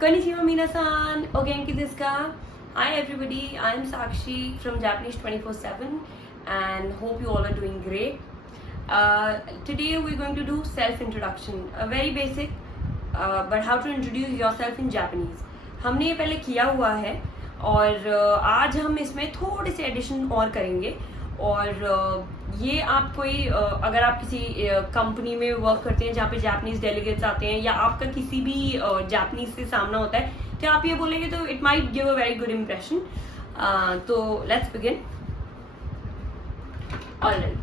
Konnichiwa minasan, o genki desu ka? Hi everybody, I am Sakshi from Japanese 24/7 and hope you all are doing great. Today we're going to do self-introduction, a very basic but how to introduce yourself in Japanese. हमने ये पहले किया हुआ है और आज हम इसमें थोड़े से एडिशन और करेंगे और ये आप कोई अगर आप किसी कंपनी में वर्क करते हैं जहाँ पे जापानीज डेलीगेट्स आते हैं या आपका किसी भी जापानीज से सामना होता है तो आप ये बोलेंगे तो it might give a very good impression. तो लेट्स बिगिन. ऑलराइट,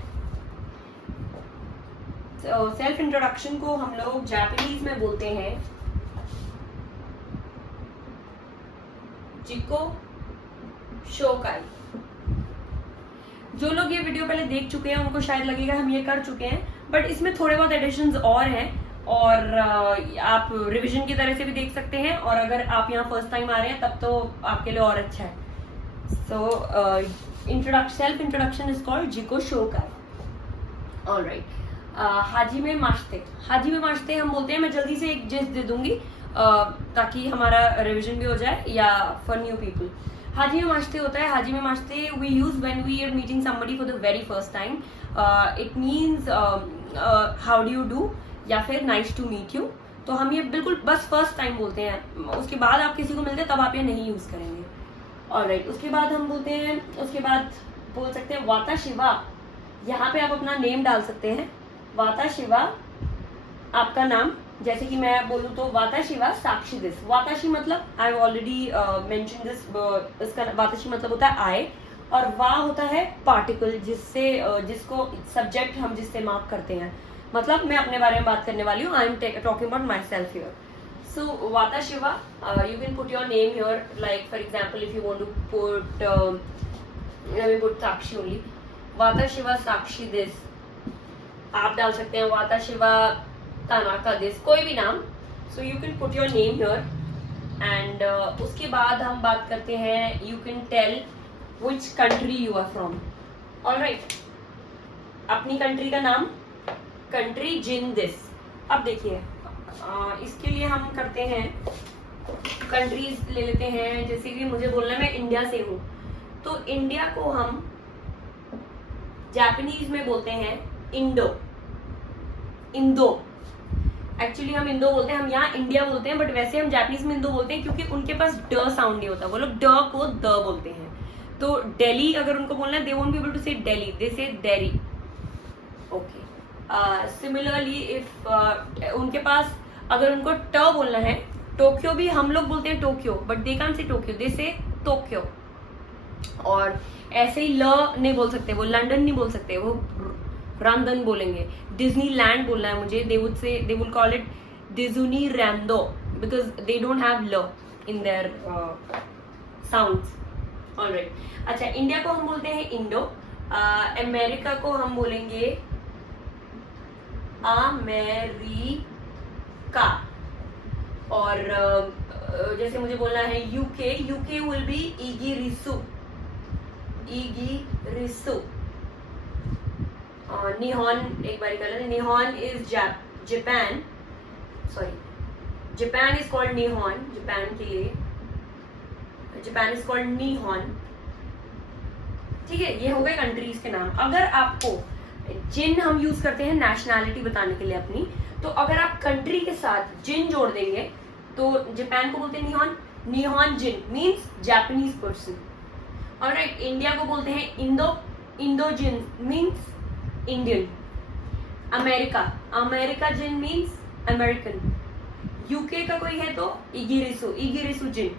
तो सेल्फ इंट्रोडक्शन को हम लोग जापानीज में बोलते हैं जिको शोकाई. जो लोग ये वीडियो पहले देख चुके हैं उनको शायद लगेगा हम ये कर चुके हैं, बट इसमें थोड़े बहुत एडिशंस और हैं और आप रिवीजन की तरह से भी देख सकते हैं और अगर आप यहाँ फर्स्ट टाइम आ रहे हैं तब तो आपके लिए और अच्छा है. So self introduction is called जिको शोकाई. ऑलराइट, हाजिमे मास्ते. हाजिमे मास्ते हम बोलते हैं, मैं जल्दी से एक जिस्ट दे दूंगी ताकि हमारा रिवीजन भी हो जाए या फॉर न्यू पीपल. हाजिमे मास्ते होता है, हाजिमे मास्ते we use when we are meeting somebody for the very first time. It means how do you do या फिर नाइस टू मीट यू. तो हम ये बिल्कुल बस फर्स्ट टाइम बोलते हैं, उसके बाद आप किसी को मिलते हैं तब आप ये नहीं यूज करेंगे. ऑलराइट, उसके बाद हम बोलते हैं, उसके बाद बोल सकते हैं वाता शिवा. यहाँ पे आप अपना नेम डाल सकते हैं. वाता शिवा आपका नाम, जैसे कि मैं बोलूँ तो वाताशिवा साक्षी दिस. वाताशी मतलब आई ऑलरेडी मेंशन दिस, इसका वाताशी मतलब होता है आई और वा होता है पार्टिकल जिससे जिसको सब्जेक्ट हम जिससे मार्क करते हैं. मतलब मैं अपने बारे में बात करने वाली हूँ. I am talking about myself here. So वाताशिवा, you can put your name here, like for example if you want to put Sakshi only, वाताशिवा साक्षी दिस. आप डाल सकते हैं वाताशिवा तानाका दिस, कोई भी नाम. So you can put your name here and उसके बाद हम बात करते हैं, you can tell which country you are from. Alright, अपनी कंट्री का नाम, कंट्री जिन दिस. अब देखिए इसके लिए हम करते हैं, कंट्रीज ले लेते हैं. जैसे कि मुझे बोलना है मैं इंडिया से हूँ, तो इंडिया को हम जापानीज में बोलते हैं इंडो. इंदो, एक्चुअली हम इंदो बोलते हैं, हम यहाँ इंडिया बोलते हैं बट वैसे हम जापानीज में इंदो बोलते हैं क्योंकि उनके पास ड साउंड नहीं होता. वो लोग ड को द बोलते हैं. तो दिल्ली अगर उनको बोलना है, they won't be able to say Delhi, दे से डेरी. ओके, सिमिलरली इफ उनके पास अगर उनको ट बोलना है, टोक्यो भी हम लोग बोलते हैं Tokyo but they can't say Tokyo, they say Tokyo. और ऐसे ही ल नहीं बोल सकते, वो लंदन नहीं बोल सकते, वो रंदन बोलेंगे. डिज्नी लैंड बोलना है मुझे, they would call it Disney रैंडो because they don't have L in their sounds. Alright, अच्छा, इंडिया को हम बोलते हैं इंडो. अमेरिका को हम बोलेंगे अमेरिका. और जैसे मुझे बोलना है यूके, यूके विल बी इगिरिसु. इगिरिसु. निहॉन एक बार कर लेते. निहॉन is Japan, sorry, Japan is called निहॉन. जापान के लिए जापान इज कॉल्ड निहॉन. ठीक है, ये हो गए कंट्रीज के नाम. अगर आपको जिन हम यूज करते हैं नेशनैलिटी बताने के लिए अपनी, तो अगर आप कंट्री के साथ जिन जोड़ देंगे तो जापान को बोलते हैं निहॉन. निहॉन जिन means Japanese person. Alright, India को बोलते हैं इंदो. इंदो जिन मीन्स इंडियन. अमेरिका, अमेरिका जिन मीन्स अमेरिकन. यूके का कोई है तो इगिरिसु, इगिरिसु जिन.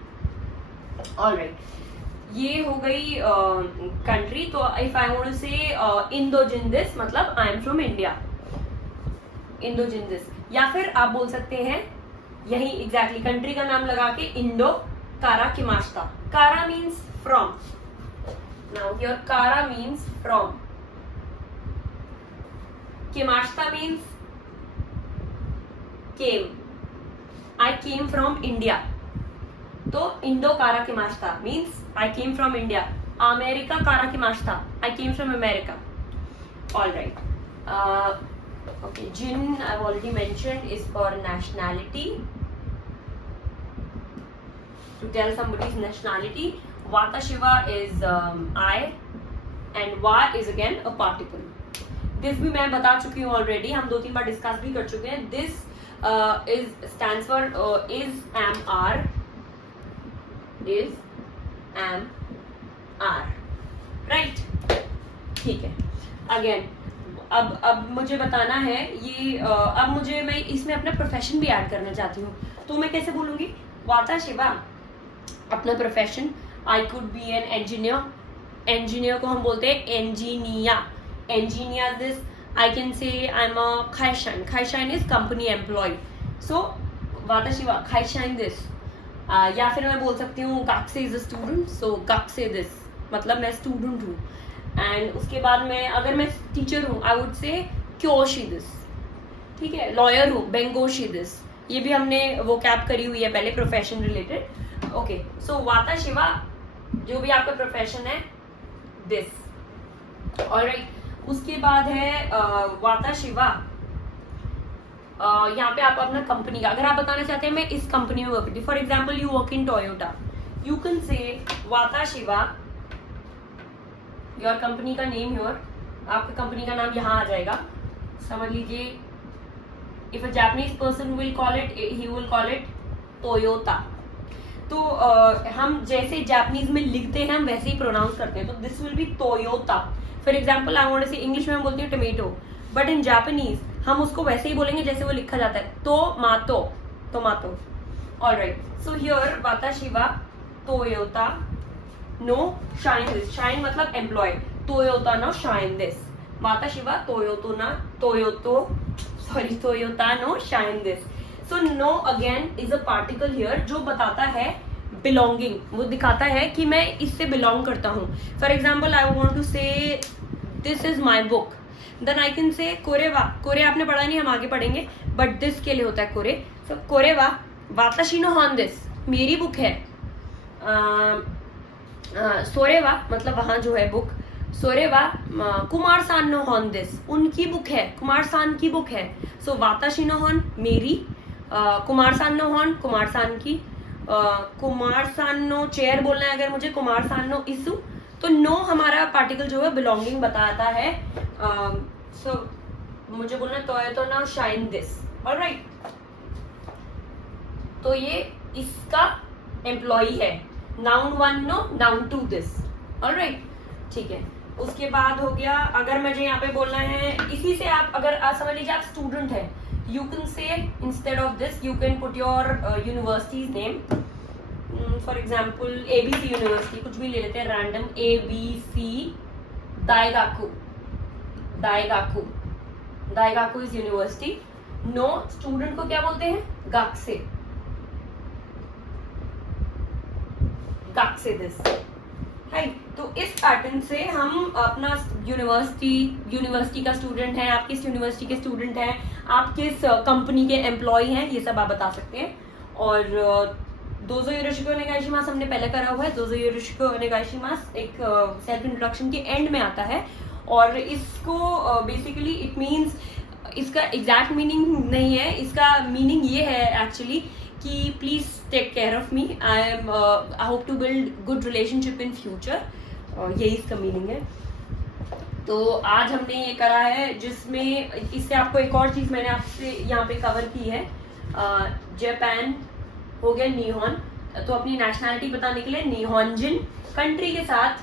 ऑलराइट, ये हो गई कंट्री. तो इफ आई वांट टू से इंदो जिन दिस, मतलब आई एम फ्रॉम इंडिया, इंदो जिन दिस. या फिर आप बोल सकते हैं यही एग्जैक्टली कंट्री का नाम लगा के इंडो कारा किमास्ता. कारा मीन्स फ्रॉम. नाउ हियर कारा means from. Kimashta means came. I came from India. तो इंडो कारा किमास्ता means I came from India. America कारा किमास्ता, I came from America. All right. Okay, Jin I've already mentioned is for nationality. to tell somebody's nationality. Vata Shiva is I and Va is again a particle. This भी मैं बता चुकी हूँ already, हम 2-3 बार discuss भी कर चुके हैं. This is stands for is am are, is am are, right? ठीक है. Again अब मुझे बताना है ये अब मुझे मैं इसमें अपना प्रोफेशन भी ऐड करना चाहती हूँ. तो मैं कैसे बोलूँगी? वाता शिवा अपना profession. I could be an engineer. Engineer को हम बोलते हैं इंजीनिया. इंजीनियर दिस. I can say I am a खाइशाइन. खाइशाइन इज कंपनी एम्प्लॉय. सो वाता शिवा खाइशाइन दिस. या फिर मैं बोल सकती हूँ गाक्से इज अ स्टूडेंट. सो गाक्से दिस मतलब मैं स्टूडेंट हूँ. एंड उसके बाद में अगर मैं टीचर हूँ आई वुड से क्योशी दिस. ठीक है. लॉयर हूँ बेंगोशी दिस. ये भी हमने वो कैप करी हुई है पहले प्रोफेशन रिलेटेड. ओके. सो वाता शिवा जो भी आपका प्रोफेशन है दिस. ऑलराइट. उसके बाद है वाता शिवा. यहाँ पे आप अपना कंपनी का अगर आप बताना चाहते हैं मैं इस कंपनी में वर्क करती हूँ. For example you work in Toyota. You can से वाता शिवा योर कंपनी का नेम योर. आपका कंपनी का नाम यहाँ आ जाएगा. समझ लीजिए if a Japanese person will call it he will call it Toyota. तो हम जैसे जापानीज में लिखते हैं हम वैसे ही प्रोनाउंस करते हैं. तो this will be Toyota. For example I want to say English में हम बोलते हैं टोमेटो बट इन जापानीज हम उसको वैसे ही बोलेंगे जैसे वो लिखा जाता है. Tomato. Tomato. Alright. So here वाता शिवा टोयोटा नो शाइन दिस. शाइन मतलब एम्प्लॉय. टोयोटा नो शाइन दिस. वाता शिवा टोयोटा नो शाइन दिस. So no again is a particle here जो बताता है बिलोंगिंग. वो दिखाता है कि मैं इससे बिलोंग करता हूँ. For example I want to say this is my book. Then I can say कोरेवा. कोरे आपने पढ़ा नहीं, हम आगे पढ़ेंगे बट दिस के लिए होता है कोरे. सो कोरेवा वाताशी नो हॉन दिस. मेरी बुक है. सोरेवा मतलब वहां जो है बुक. सोरेवा कुमार सान नो हॉन दिस. उनकी बुक है. कुमार सान की बुक है. सो वाताशी नो हॉन मेरी. कुमार सान नो हॉन कुमार सान की. कुमार सान नो चेयर बोलना है अगर मुझे. कुमार सान नो इशू. तो नो हमारा पार्टिकल जो है बिलोंगिंग बताता है. सो मुझे बोलना तो ना शाइन दिस. ऑलराइट. तो ये इसका एम्प्लॉई है. Noun one no noun two this. Alright. ठीक है. उसके बाद हो गया अगर मुझे यहाँ पे बोलना है इसी से आप अगर समझ लीजिए आप स्टूडेंट है. You can say instead of this you can put your university's name. For example ABC university कुछ भी ले लेते हैं रैंडम. ABC दाइगाकू. दाइगाकू. दाइगाकू इज यूनिवर्सिटी. नो स्टूडेंट को क्या बोलते हैं? गाक्से. गाक्से दिस. राइट. तो इस पैटर्न से हम अपना यूनिवर्सिटी का स्टूडेंट है. आप किस यूनिवर्सिटी के स्टूडेंट हैं, आप किस कंपनी के एम्प्लॉय हैं, ये सब आप बता सकते हैं. और दोजो योरोशिको ओनेगाइशिमास हमने पहले करा हुआ है. दोजो योरोशिको ओनेगाइशिमास एक सेल्फ इंट्रोडक्शन के एंड में आता है. और इसको बेसिकली इट मीन्स इसका एग्जैक्ट मीनिंग नहीं है. इसका मीनिंग ये है एक्चुअली कि please take care of me. I hope to build good relationship in future. यही इसका मीनिंग है. तो आज हमने ये करा है जिसमें इससे आपको एक और चीज मैंने आपसे यहाँ पे कवर की है. जापान हो गया निहोन. तो अपनी नेशनैलिटी बताने के लिए निहोंजिन. कंट्री के साथ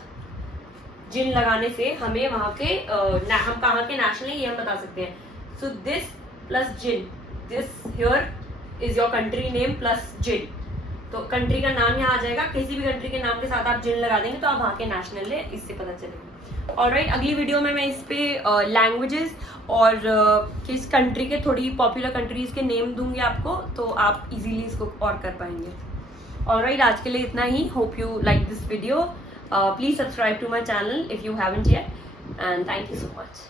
जिन लगाने से हमें वहां के हम कहाँ के नेशनल है ये हम बता सकते हैं. सो दिस प्लस जिन. This here is your country name plus जिन. तो कंट्री का नाम यहाँ आ जाएगा. किसी भी कंट्री के नाम के साथ आप जिन लगा देंगे तो आप वहाँ के नेशनल है, इससे पता चलेगा. ऑलराइट. अगली वीडियो में मैं इस पे लैंग्वेजेस और किस कंट्री के थोड़ी पॉपुलर कंट्रीज के नेम दूंगी आपको, तो आप इजीली इसको और कर पाएंगे. ऑलराइट. आज के लिए इतना ही. Hope you like this video. Please subscribe to my channel if you haven't yet. And thank you so much.